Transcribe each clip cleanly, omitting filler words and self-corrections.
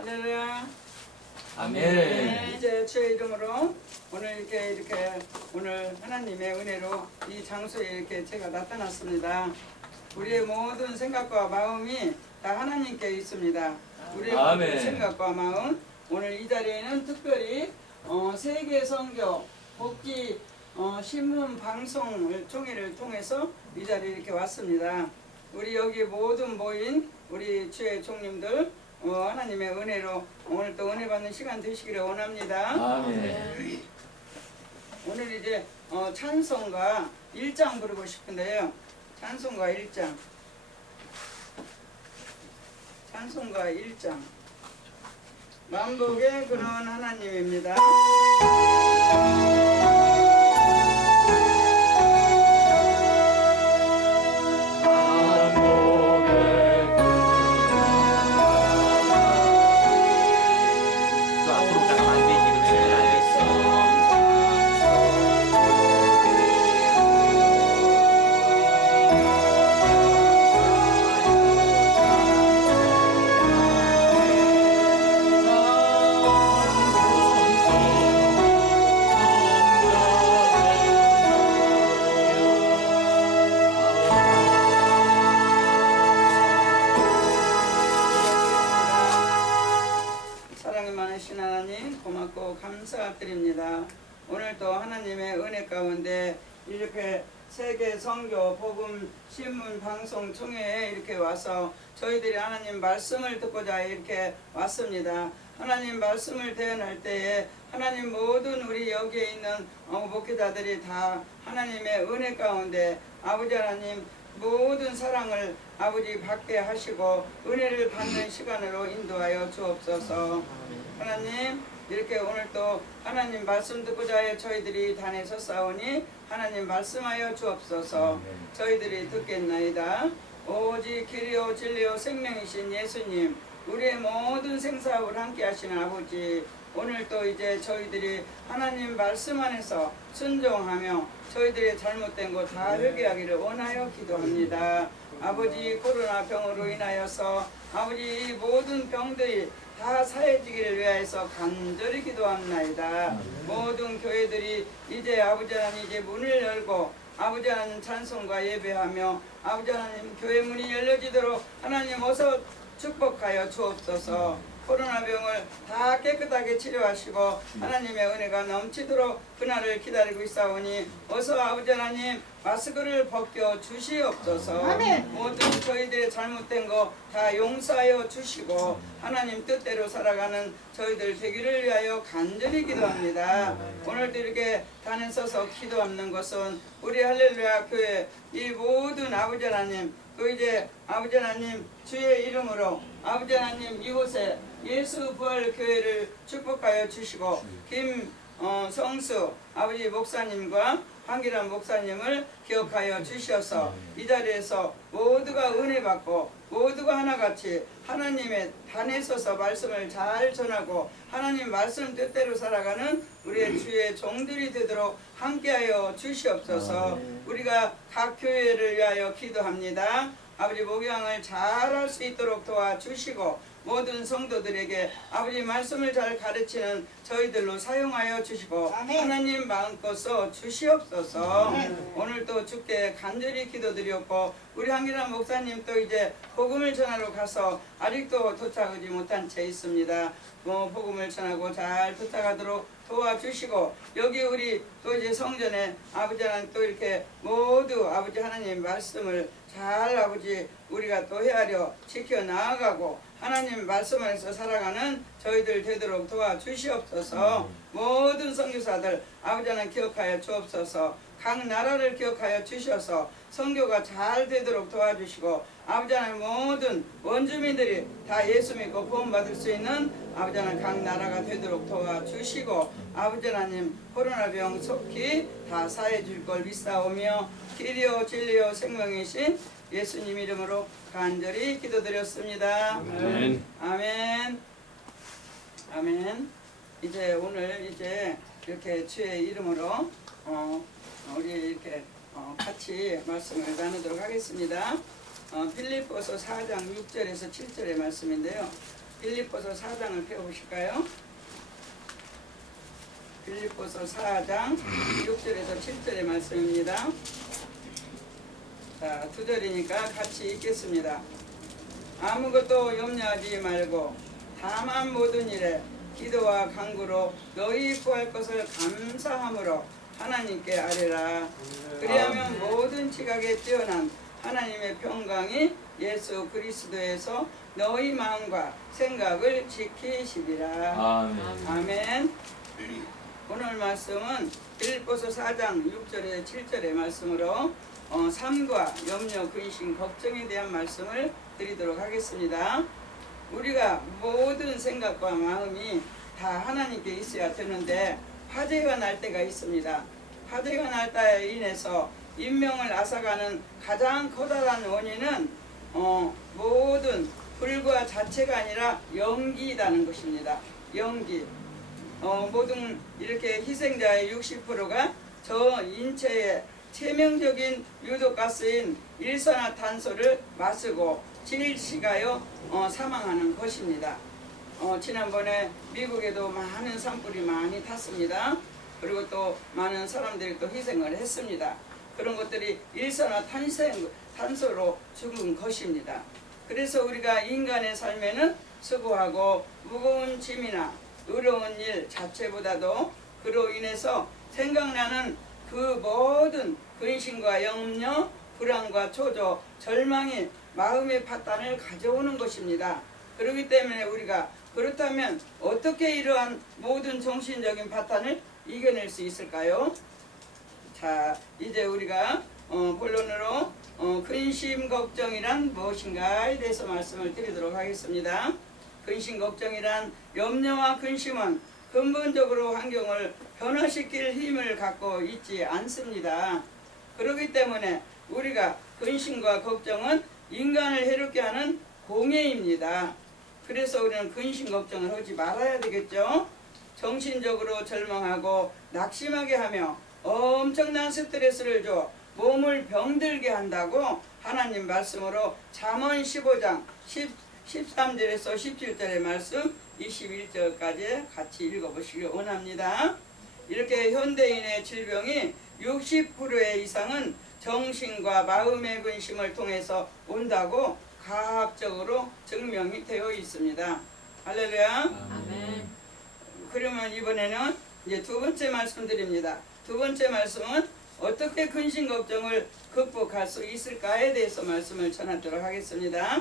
할렐루야. 아멘. 네, 이제 주의 이름으로 오늘 이렇게 오늘 하나님의 은혜로 이 장소에 이렇게 제가 나타났습니다. 우리의 모든 생각과 마음이 다 하나님께 있습니다. 우리의 아멘. 모든 생각과 마음, 오늘 이 자리에는 특별히 세계 선교 복지 신문 방송을 총회를 통해서 이 자리에 이렇게 왔습니다. 우리 여기 모든 모인 우리 주의 종님들 하나님의 은혜로 오늘 또 은혜 받는 시간 되시기를 원합니다. 아멘. 오늘 이제 찬송가 1장 부르고 싶은데요. 찬송가 1장. 찬송가 1장. 만복의 근원 하나님입니다. 사랑이 많으신 하나님 고맙고 감사드립니다. 오늘도 하나님의 은혜 가운데 이렇게 세계 선교 복음 신문 방송 총회에 이렇게 와서 저희들이 하나님 말씀을 듣고자 이렇게 왔습니다. 하나님 말씀을 대언할 때에 하나님 모든 우리 여기에 있는 목회자들이 다 하나님의 은혜 가운데 아버지 하나님 모든 사랑을 아버지 받게 하시고 은혜를 받는 시간으로 인도하여 주옵소서. 하나님 이렇게 오늘 또 하나님 말씀 듣고자 해 저희들이 단에 섰사오니 하나님 말씀하여 주옵소서. 저희들이 듣겠나이다. 오직 길이요 진리요 생명이신 예수님, 우리의 모든 생사업을 함께 하시는 아버지, 오늘 또 이제 저희들이 하나님 말씀 안에서 순종하며 저희들의 잘못된 것 다 회개하기를 원하여 기도합니다. 아버지 코로나 병으로 인하여서 아버지 이 모든 병들이 다 사해지기를 위하여서 간절히 기도합나이다. 모든 교회들이 이제 아버지 하나님 이제 문을 열고 아버지 하나님 찬송과 예배하며 아버지 하나님 교회 문이 열려지도록 하나님 어서 축복하여 주옵소서. 코로나 병을 다 깨끗하게 치료하시고 하나님의 은혜가 넘치도록 그날을 기다리고 있사오니 어서 아버지 하나님 마스크를 벗겨 주시옵소서. 아멘. 모든 저희들의 잘못된 거 다 용서하여 주시고 하나님 뜻대로 살아가는 저희들 되기를 위하여 간절히 기도합니다. 오늘도 이렇게 단에 서서 기도하는 것은 우리 할렐루야 교회 이 모든 아버지 하나님 또 이제 아버지 하나님 주의 이름으로 아버지 하나님 이곳에 예수 부활 교회를 축복하여 주시고 김성수 아버지 목사님과 황기란 목사님을 기억하여 주셔서 이 자리에서 모두가 은혜 받고 모두가 하나같이 하나님의 단에 서서 말씀을 잘 전하고 하나님 말씀 뜻대로 살아가는 우리의 주의 종들이 되도록 함께하여 주시옵소서. 우리가 각 교회를 위하여 기도합니다. 아버지 목양을 잘할 수 있도록 도와주시고 모든 성도들에게 아버지 말씀을 잘 가르치는 저희들로 사용하여 주시고 아멘. 하나님 마음껏 써 주시옵소서. 오늘 또 주께 간절히 기도드렸고 우리 한기란 목사님 또 이제 복음을 전하러 가서 아직도 도착하지 못한 채 있습니다. 복음을 전하고 잘 도착하도록 도와주시고 여기 우리 또 이제 성전에 아버지 하나님 또 이렇게 모두 아버지 하나님 말씀을 잘 아버지 우리가 또 헤아려 지켜 나아가고 하나님 말씀 안에서 살아가는 저희들 되도록 도와주시옵소서. 모든 선교사들 아버지 하나님 기억하여 주옵소서. 각 나라를 기억하여 주셔서 선교가 잘 되도록 도와주시고 아버지 하나님 모든 원주민들이 다 예수 믿고 구원받을 수 있는 아버지 하나님 각 나라가 되도록 도와주시고 아버지 하나님 코로나 병 속히 다 사해줄 걸 믿사오며 길이요 진리요 생명이신 예수님 이름으로 간절히 기도드렸습니다. 아멘. 아멘. 아멘. 이제 오늘 이제 이렇게 주의 이름으로 우리 이렇게 같이 말씀을 나누도록 하겠습니다. 빌립보서 4장 6절에서 7절의 말씀인데요. 빌립보서 4장을 펴보실까요? 빌립보서 4장 6절에서 7절의 말씀입니다. 자, 2절이니까 같이 읽겠습니다. 아무것도 염려하지 말고 다만 모든 일에 기도와 간구로 너희 구할 것을 감사함으로 하나님께 아뢰라. 그리하면 모든 지각에 뛰어난 하나님의 평강이 예수 그리스도에서 너희 마음과 생각을 지키시리라. 아멘. 아멘. 오늘 말씀은 빌립보서 4장 6절에 7절의 말씀으로 삶과 염려, 근심, 걱정에 대한 말씀을 드리도록 하겠습니다. 우리가 모든 생각과 마음이 다 하나님께 있어야 되는데 화재가 날 때가 있습니다. 화재가 날 때에 인해서 인명을 앗아가는 가장 커다란 원인은 모든 불과 자체가 아니라 연기라는 것입니다. 연기. 모든 이렇게 희생자의 60%가 저 인체의 체명적인 유독가스인 일산화탄소를 마시고 질식하여 사망하는 것입니다. 지난번에 미국에도 많은 산불이 많이 탔습니다. 그리고 또 많은 사람들이 또 희생을 했습니다. 그런 것들이 일산화탄소로 죽은 것입니다. 그래서 우리가 인간의 삶에는 수고하고 무거운 짐이나 어려운 일 자체보다도 그로 인해서 생각나는 그 모든 근심과 염려, 불안과 초조, 절망이 마음의 파탄을 가져오는 것입니다. 그렇기 때문에 우리가 그렇다면 어떻게 이러한 모든 정신적인 파탄을 이겨낼 수 있을까요? 자, 이제 우리가 본론으로 근심 걱정이란 무엇인가에 대해서 말씀을 드리도록 하겠습니다. 근심 걱정이란 염려와 근심은 근본적으로 환경을 변화시킬 힘을 갖고 있지 않습니다. 그렇기 때문에 우리가 근심과 걱정은 인간을 해롭게 하는 공해입니다. 그래서 우리는 근심 걱정을 하지 말아야 되겠죠. 정신적으로 절망하고 낙심하게 하며 엄청난 스트레스를 줘 몸을 병들게 한다고 하나님 말씀으로 잠언 15장 13절에서 17절의 말씀 21절까지 같이 읽어보시기 원합니다. 이렇게 현대인의 질병이 60% 이상은 정신과 마음의 근심을 통해서 온다고 과학적으로 증명이 되어 있습니다. 할렐루야. 아멘. 그러면 이번에는 이제 두 번째 말씀 드립니다. 두 번째 말씀은 어떻게 근심 걱정을 극복할 수 있을까에 대해서 말씀을 전하도록 하겠습니다.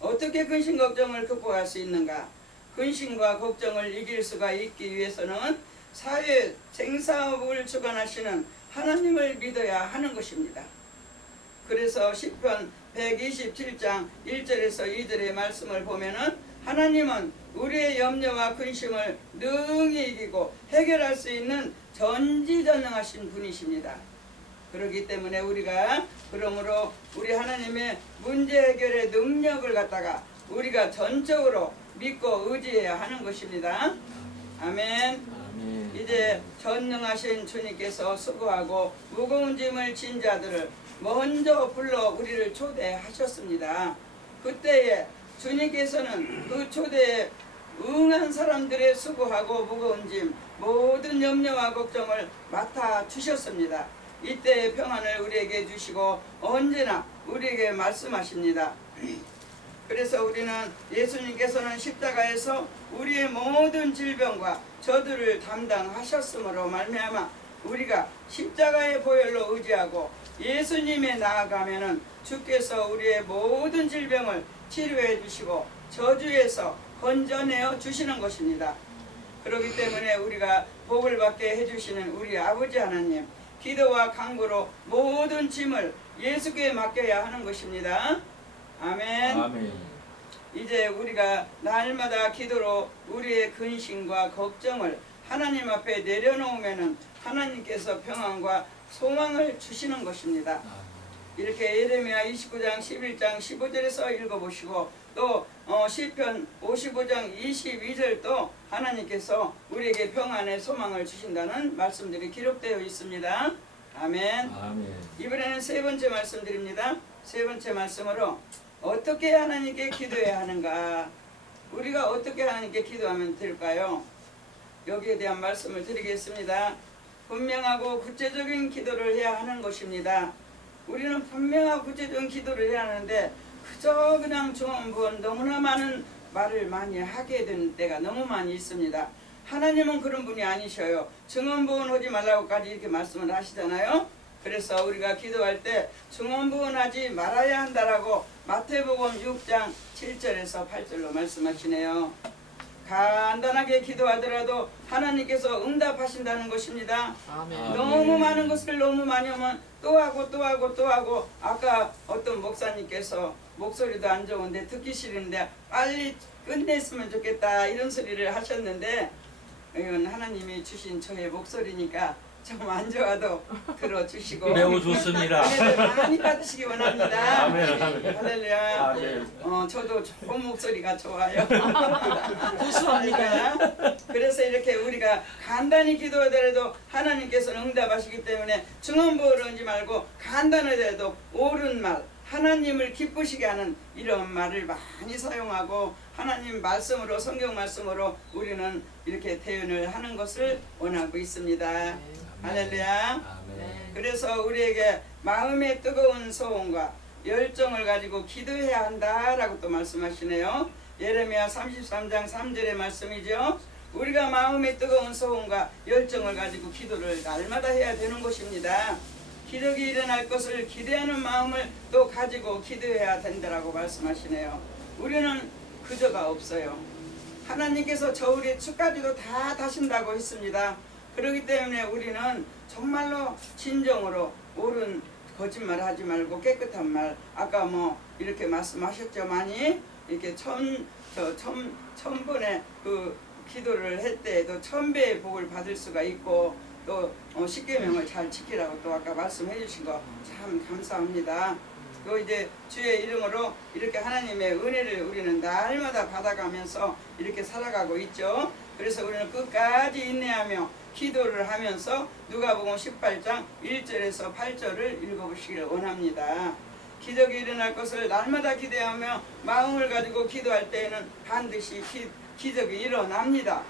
어떻게 근심 걱정을 극복할 수 있는가? 근심과 걱정을 이길 수가 있기 위해서는 사회 생사업을 주관하시는 하나님을 믿어야 하는 것입니다. 그래서 시편 127장 1절에서 2절의 말씀을 보면은 하나님은 우리의 염려와 근심을 능히 이기고 해결할 수 있는 전지전능하신 분이십니다. 그렇기 때문에 우리가 그러므로 우리 하나님의 문제 해결의 능력을 갖다가 우리가 전적으로 믿고 의지해야 하는 것입니다. 아멘. 아멘. 이제 전능하신 주님께서 수고하고 무거운 짐을 진 자들을 먼저 불러 우리를 초대하셨습니다. 그때에 주님께서는 그 초대에 응한 사람들의 수고하고 무거운 짐 모든 염려와 걱정을 맡아 주셨습니다. 이때의 평안을 우리에게 주시고 언제나 우리에게 말씀하십니다. 그래서 우리는 예수님께서는 십자가에서 우리의 모든 질병과 저주를 담당하셨으므로 말미암아 우리가 십자가의 보혈로 의지하고 예수님에 나아가면은 주께서 우리의 모든 질병을 치료해 주시고 저주에서 건져내어 주시는 것입니다. 그렇기 때문에 우리가 복을 받게 해주시는 우리 아버지 하나님, 기도와 간구로 모든 짐을 예수께 맡겨야 하는 것입니다. 아멘. 아멘. 이제 우리가 날마다 기도로 우리의 근심과 걱정을 하나님 앞에 내려놓으면은 하나님께서 평안과 소망을 주시는 것입니다. 이렇게 예레미야 29장 11장 15절에서 읽어보시고 또 시편 55장 22절도 하나님께서 우리에게 평안의 소망을 주신다는 말씀들이 기록되어 있습니다. 아멘. 아멘. 이번에는 세 번째 말씀 드립니다. 세 번째 말씀으로 어떻게 하나님께 기도해야 하는가? 우리가 어떻게 하나님께 기도하면 될까요? 여기에 대한 말씀을 드리겠습니다. 분명하고 구체적인 기도를 해야 하는 것입니다. 우리는 분명하고 구체적인 기도를 해야 하는데 그저 그냥 중언부언 너무나 많은 말을 많이 하게 되는 때가 너무 많이 있습니다. 하나님은 그런 분이 아니셔요. 증언부언 하지 말라고까지 이렇게 말씀을 하시잖아요. 그래서 우리가 기도할 때 증언부언하지 말아야 한다라고 마태복음 6장 7절에서 8절로 말씀하시네요. 간단하게 기도하더라도 하나님께서 응답하신다는 것입니다. 아멘. 너무 많은 것을 너무 많이 하면 또 하고 또 하고 또 하고, 아까 어떤 목사님께서 목소리도 안 좋은데 듣기 싫은데 빨리 끝냈으면 좋겠다 이런 소리를 하셨는데, 이건 하나님이 주신 저의 목소리니까 좀 안 좋아도 들어주시고 매우 좋습니다. 은혜를 많이 받으시기 원합니다. 아멘, 아멘. 할렐루야. 아멘. 저도 좋은 목소리가 좋아요. 고소합니다. 그래서 이렇게 우리가 간단히 기도하더라도 하나님께서는 응답하시기 때문에 증언부어를 하지 말고 간단하더라도 옳은 말, 하나님을 기쁘시게 하는 이런 말을 많이 사용하고 하나님 말씀으로, 성경 말씀으로 우리는 이렇게 대언을 하는 것을 원하고 있습니다. 할렐루야. 아멘. 그래서 우리에게 마음의 뜨거운 소원과 열정을 가지고 기도해야 한다라고 또 말씀하시네요. 예레미야 33장 3절의 말씀이죠. 우리가 마음의 뜨거운 소원과 열정을 가지고 기도를 날마다 해야 되는 것입니다. 기적이 일어날 것을 기대하는 마음을 또 가지고 기도해야 된다라고 말씀하시네요. 우리는 그저가 없어요. 하나님께서 저울의 축까지도 다 다신다고 했습니다. 그렇기 때문에 우리는 정말로 진정으로 옳은 거짓말 하지 말고 깨끗한 말, 아까 뭐 이렇게 말씀하셨죠. 많이 이렇게 천번의 그 기도를 할 때에도 1000배의 복을 받을 수가 있고, 또 십계명을 잘 지키라고 또 아까 말씀해 주신 거 참 감사합니다. 또 이제 주의 이름으로 이렇게 하나님의 은혜를 우리는 날마다 받아가면서 이렇게 살아가고 있죠. 그래서 우리는 끝까지 인내하며 기도를 하면서 누가복음 18장 1절에서 8절을 읽어보시기를 원합니다. 기적이 일어날 것을 날마다 기대하며 마음을 가지고 기도할 때에는 반드시 기적이 일어납니다.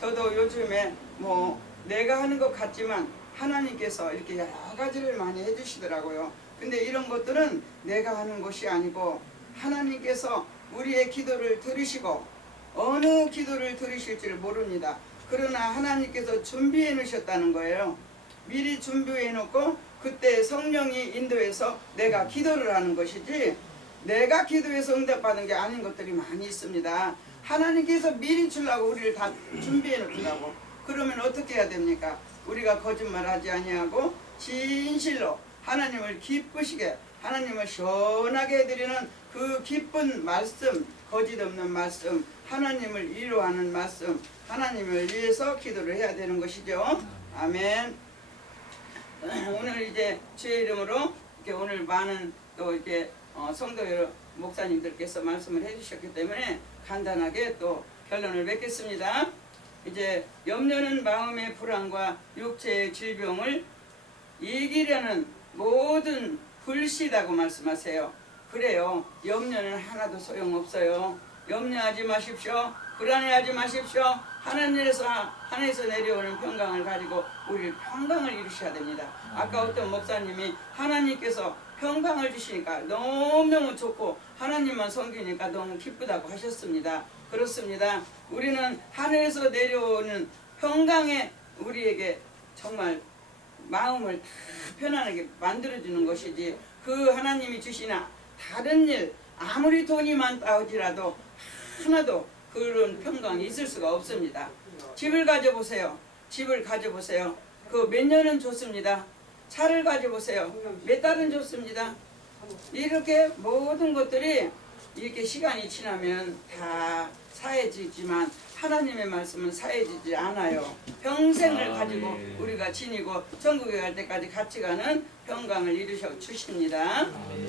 저도 요즘에 뭐 내가 하는 것 같지만 하나님께서 이렇게 여러 가지를 많이 해주시더라고요. 근데 이런 것들은 내가 하는 것이 아니고 하나님께서 우리의 기도를 들으시고 어느 기도를 들으실지를 모릅니다. 그러나 하나님께서 준비해 놓으셨다는 거예요. 미리 준비해 놓고 그때 성령이 인도해서 내가 기도를 하는 것이지, 내가 기도해서 응답받은 게 아닌 것들이 많이 있습니다. 하나님께서 미리 주려고 우리를 다 준비해 놓더라고. 그러면 어떻게 해야 됩니까? 우리가 거짓말하지 아니하고 진실로 하나님을 기쁘시게, 하나님을 시원하게 해드리는 그 기쁜 말씀, 거짓 없는 말씀, 하나님을 위로하는 말씀, 하나님을 위해서 기도를 해야 되는 것이죠. 아멘. 오늘 이제 주의 이름으로 이렇게 오늘 많은 또 이렇게 성도 목사님들께서 말씀을 해주셨기 때문에 간단하게 또 결론을 맺겠습니다. 이제 염려는 마음의 불안과 육체의 질병을 이기려는 모든 불씨라고 말씀하세요. 그래요. 염려는 하나도 소용없어요. 염려하지 마십시오. 불안해하지 마십시오. 하늘에서 내려오는 평강을 가지고 우리 평강을 이루셔야 됩니다. 아까 어떤 목사님이 하나님께서 평강을 주시니까 너무너무 좋고 하나님만 섬기니까 너무 기쁘다고 하셨습니다. 그렇습니다. 우리는 하늘에서 내려오는 평강에 우리에게 정말 마음을 다 편안하게 만들어주는 것이지, 그 하나님이 주시나 다른 일 아무리 돈이 많다 하지라도 하나도 그런 평강이 있을 수가 없습니다. 집을 가져보세요. 집을 가져보세요. 그 몇 년은 좋습니다. 차를 가져보세요. 몇 달은 좋습니다. 이렇게 모든 것들이 이렇게 시간이 지나면 다 사해지지만 하나님의 말씀은 사해지지 않아요. 평생을 가지고 우리가 지니고 천국에 갈 때까지 같이 가는 평강을 이루셔 주십니다.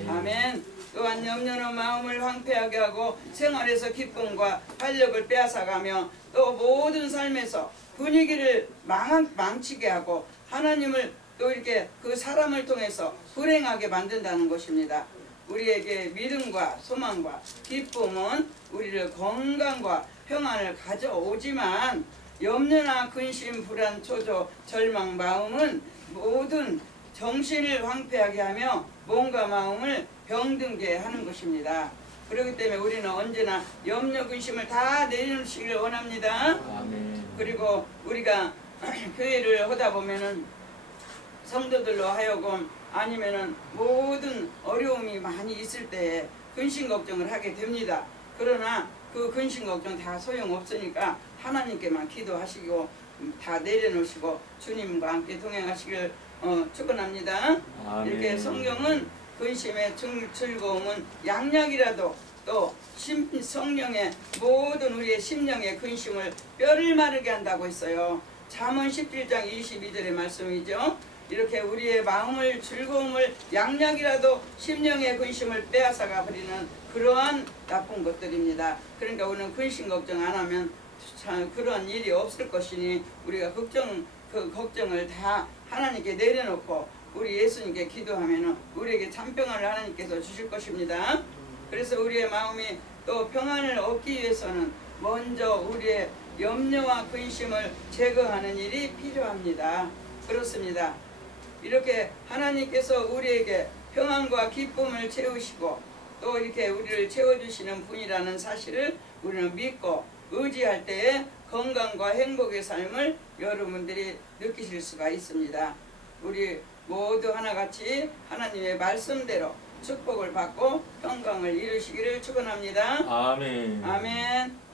아멘. 또한 염려는 마음을 황폐하게 하고 생활에서 기쁨과 활력을 빼앗아가며 또 모든 삶에서 분위기를 망치게 하고 하나님을 또 이렇게 그 사람을 통해서 불행하게 만든다는 것입니다. 우리에게 믿음과 소망과 기쁨은 우리를 건강과 평안을 가져오지만 염려나 근심, 불안, 초조, 절망, 마음은 모든 정신을 황폐하게 하며 몸과 마음을 병들게 하는 것입니다. 그렇기 때문에 우리는 언제나 염려, 근심을 다 내려놓으시기를 원합니다. 아멘. 그리고 우리가 교회를 하다 보면은 성도들로 하여금 아니면은 모든 어려움이 많이 있을 때에 근심 걱정을 하게 됩니다. 그러나 그 근심 걱정 다 소용없으니까 하나님께만 기도하시고 다 내려놓으시고 주님과 함께 동행하시길 축원합니다. 아멘. 이렇게 성경은 근심의 즐거움은 양약이라도 또 성령의 모든 우리의 심령의 근심을 뼈를 마르게 한다고 했어요. 잠언 17장 22절의 말씀이죠. 이렇게 우리의 마음을 즐거움을 양약이라도 심령의 근심을 빼앗아가 버리는 그러한 나쁜 것들입니다. 그러니까 우리는 근심 걱정 안 하면 그런 일이 없을 것이니 우리가 그 걱정을 다 하나님께 내려놓고 우리 예수님께 기도하면 우리에게 참 평안을 하나님께서 주실 것입니다. 그래서 우리의 마음이 또 평안을 얻기 위해서는 먼저 우리의 염려와 근심을 제거하는 일이 필요합니다. 그렇습니다. 이렇게 하나님께서 우리에게 평안과 기쁨을 채우시고 또 이렇게 우리를 채워주시는 분이라는 사실을 우리는 믿고 의지할 때에 건강과 행복의 삶을 여러분들이 느끼실 수가 있습니다. 우리 모두 하나같이 하나님의 말씀대로 축복을 받고 평강을 이루시기를 축원합니다. 아멘. 아멘.